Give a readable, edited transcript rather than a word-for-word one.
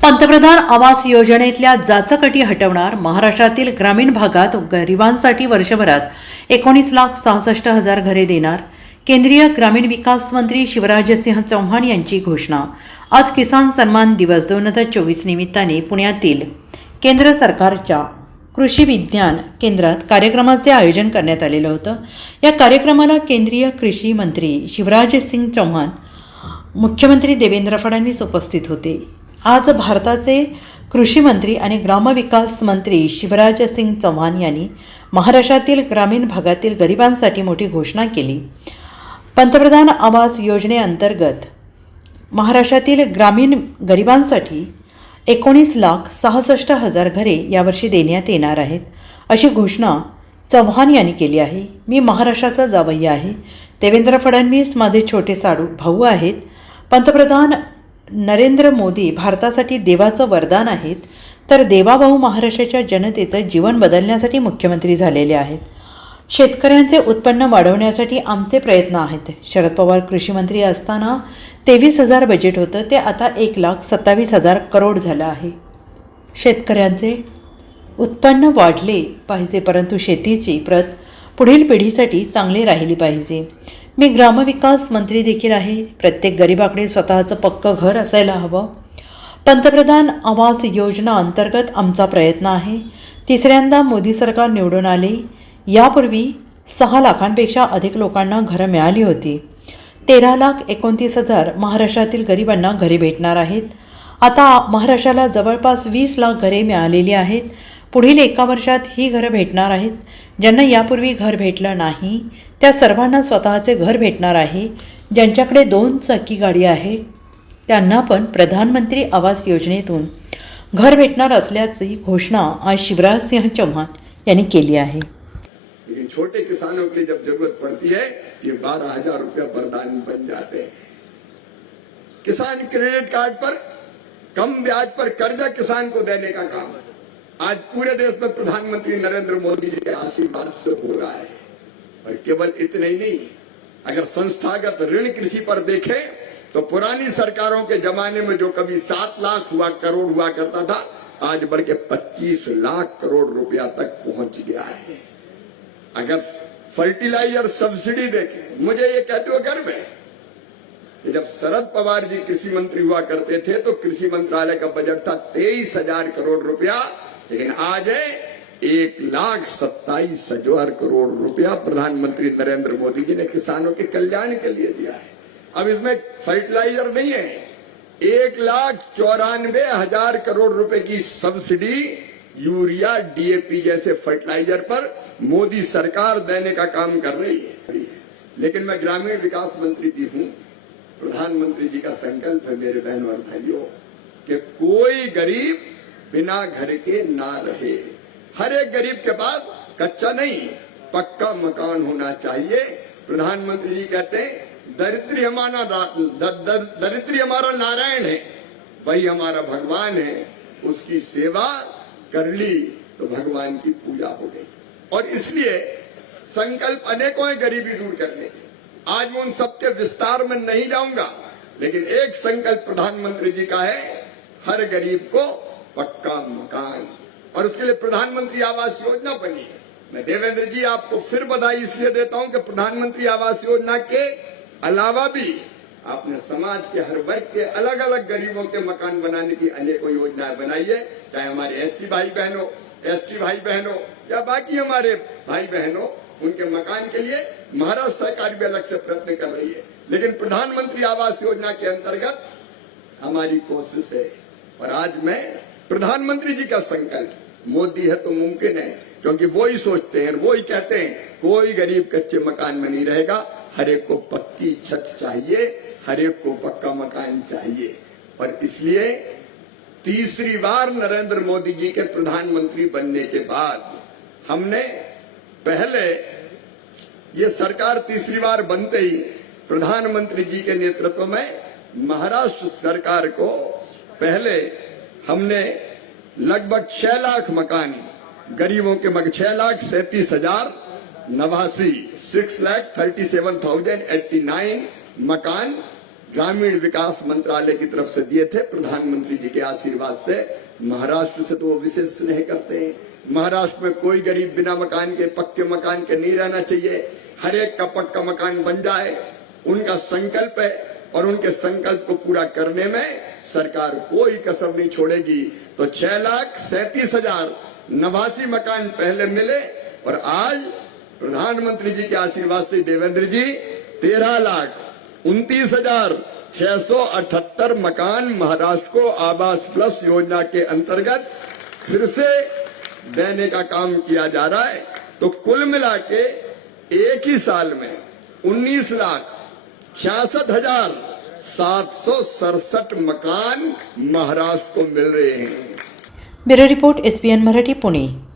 पंतप्रधान आवास योजनेतल्या जाचकटी हटवणार. महाराष्ट्रातील ग्रामीण भागात गरिबांसाठी वर्षभरात 19,66,000 घरे देणार. केंद्रीय ग्रामीण विकास मंत्री शिवराजसिंह चौहान यांची घोषणा. आज किसान सन्मान दिवस 2024 निमित्ताने पुण्यातील केंद्र सरकारच्या कृषी विज्ञान केंद्रात कार्यक्रमाचे आयोजन करण्यात आलेलं होतं. या कार्यक्रमाला केंद्रीय कृषी मंत्री शिवराजसिंह चौहान, मुख्यमंत्री देवेंद्र फडणवीस उपस्थित होते. आज भारताचे कृषी मंत्री आणि ग्रामविकास मंत्री शिवराजसिंह चौहान यांनी महाराष्ट्रातील ग्रामीण भागातील गरिबांसाठी मोठी घोषणा केली. पंतप्रधान आवास योजनेअंतर्गत महाराष्ट्रातील ग्रामीण गरिबांसाठी 19,66,000 घरे यावर्षी देण्यात येणार आहेत, अशी घोषणा चौहान यांनी केली आहे. मी महाराष्ट्राचा जावई आहे. देवेंद्र फडणवीस माझे छोटे साडू भाऊ आहेत. पंतप्रधान नरेंद्र मोदी भारतासाठी देवाचं वरदान आहेत, तर देवाभाऊ महाराष्ट्राच्या जनतेचं जीवन बदलण्यासाठी मुख्यमंत्री झालेले आहेत. शेतकऱ्यांचे उत्पन्न वाढवण्यासाठी आमचे प्रयत्न आहेत. शरद पवार कृषी मंत्री असताना 23,000 बजेट होतं, ते आता 1,27,000 करोड झालं आहे. शेतकऱ्यांचे उत्पन्न वाढले पाहिजे, परंतु शेतीची प्रत पुढील पिढीसाठी चांगली राहिली पाहिजे. मी ग्रामविकास मंत्री देखील आहे. प्रत्येक गरिबाकडे स्वतःचं पक्कं घर असायला हवं. पंतप्रधान आवास योजना अंतर्गत आमचा प्रयत्न आहे. तिसऱ्यांदा मोदी सरकार निवडून आले. यापूर्वी 6 लाखांपेक्षा अधिक लोकांना घरं मिळाली होती. 13,29,000 महाराष्ट्रातील गरिबांना घरे भेटणार आहेत. आता महाराष्ट्राला जवळपास 20 लाख घरे मिळालेली आहेत. पुढील 1 वर्षात ही घरं भेटणार आहेत. ज्यांना यापूर्वी घर भेटलं नाही त्या सर्वांना स्वतःचे घर भेटणार आहे. ज्यांच्याकडे 2 चाकी गाडी आहे त्यांना पण प्रधानमंत्री आवास योजनेतून घर भेटणार असल्याची घोषणा आज शिवराजसिंह चौहान यांनी केली आहे. लेकिन छोटे किसानों के लिए जब जरूरत पड़ती है ये 12,000 रुपया वरदान बन जाते हैं. किसान क्रेडिट कार्ड पर कम ब्याज पर कर्जा किसान को देने का काम आज पूरे देश में प्रधानमंत्री नरेंद्र मोदी जी के आशीर्वाद से हो रहा है. और केवल इतना ही नहीं, अगर संस्थागत ऋण कृषि पर देखें तो पुरानी सरकारों के जमाने में जो कभी 7 लाख करोड़ हुआ करता था, आज बढ़ के 25 लाख करोड़ रुपया तक पहुंच गया है. अगर फर्टिलाइजर सब्सिडी देखें, मुझे ये कहते हुए गर्व है कि जब शरद पवार जी कृषि मंत्री हुआ करते थे तो कृषि मंत्रालय का बजट था 23,000 करोड़ रुपया, लेकिन आज है 1,27,000 करोड़ रुपया प्रधानमंत्री नरेंद्र मोदी जी ने किसानों के कल्याण के लिए दिया है. अब इसमें फर्टिलाइजर नहीं है, 1,94,000 करोड़ रुपए की सब्सिडी यूरिया डीएपी जैसे फर्टिलाइजर पर मोदी सरकार देने का काम कर रही है. लेकिन मैं ग्रामीण विकास मंत्री भी हूं. प्रधानमंत्री जी का संकल्प है मेरे बहनों और भाइयों कि कोई गरीब बिना घर के ना रहे. हर एक गरीब के पास कच्चा नहीं पक्का मकान होना चाहिए. प्रधानमंत्री जी कहते हैं दरिद्री हमारा नारायण है, वही हमारा भगवान है. उसकी सेवा कर ली तो भगवान की पूजा हो गई. और इसलिए संकल्प अनेकों है गरीबी दूर करने के. आज मैं उन सबके विस्तार में नहीं जाऊंगा, लेकिन एक संकल्प प्रधानमंत्री जी का है, हर गरीब को पक्का मकान. और उसके लिए प्रधानमंत्री आवास योजना बनी है. मैं देवेंद्र जी आपको फिर बधाई इसलिए देता हूं कि प्रधानमंत्री आवास योजना के अलावा भी आपने समाज के हर वर्ग के अलग अलग गरीबों के मकान बनाने की अनेकों योजनाएं बनाई है. चाहे हमारे एससी भाई बहनों, एसटी भाई बहनों या बाकी हमारे भाई बहनों, उनके मकान के लिए महाराष्ट्र सरकार भी अलग से प्रयत्न कर रही है. लेकिन प्रधानमंत्री आवास योजना के अंतर्गत हमारी कोशिश है. और आज मैं प्रधानमंत्री जी का संकल्प, मोदी है तो मुमकिन है, क्योंकि वो ही सोचते हैं, वो ही कहते हैं कोई गरीब कच्चे मकान में नहीं रहेगा. हर एक को पक्की छत चाहिए, हर एक को पक्का मकान चाहिए. और इसलिए तीसरी बार नरेंद्र मोदी जी के प्रधानमंत्री बनने के बाद हमने पहले ये सरकार तीसरी बार बनते ही प्रधानमंत्री जी के नेतृत्व में महाराष्ट्र सरकार को पहले हमने लगभग 6 लाख मकान गरीबों के 6,37,089 6,37,089 मकान ग्रामीण विकास मंत्रालय की तरफ से दिए थे। प्रधानमंत्री जी के आशीर्वाद से महाराष्ट्र से तो वो विशेष स्नेह करते हैं। महाराष्ट्र में कोई गरीब बिना मकान के, पक्के मकान के नहीं रहना चाहिए, हर एक का पक्का मकान बन जाए, उनका संकल्प है और उनके संकल्प को पूरा करने में सरकार कोई कसर नहीं छोड़ेगी। तो 6,37,089 मकान पहले मिले और आज प्रधानमंत्री जी के आशीर्वाद से देवेंद्र जी 13,29,678 मकान महाराष्ट्र को आवास प्लस योजना के अंतर्गत फिर से देने का काम किया जा रहा है। तो कुल मिला के एक ही साल में 19,66,767 मकान महाराष्ट्र को मिल रहे हैं। Bureau report SBN Marathi Pune.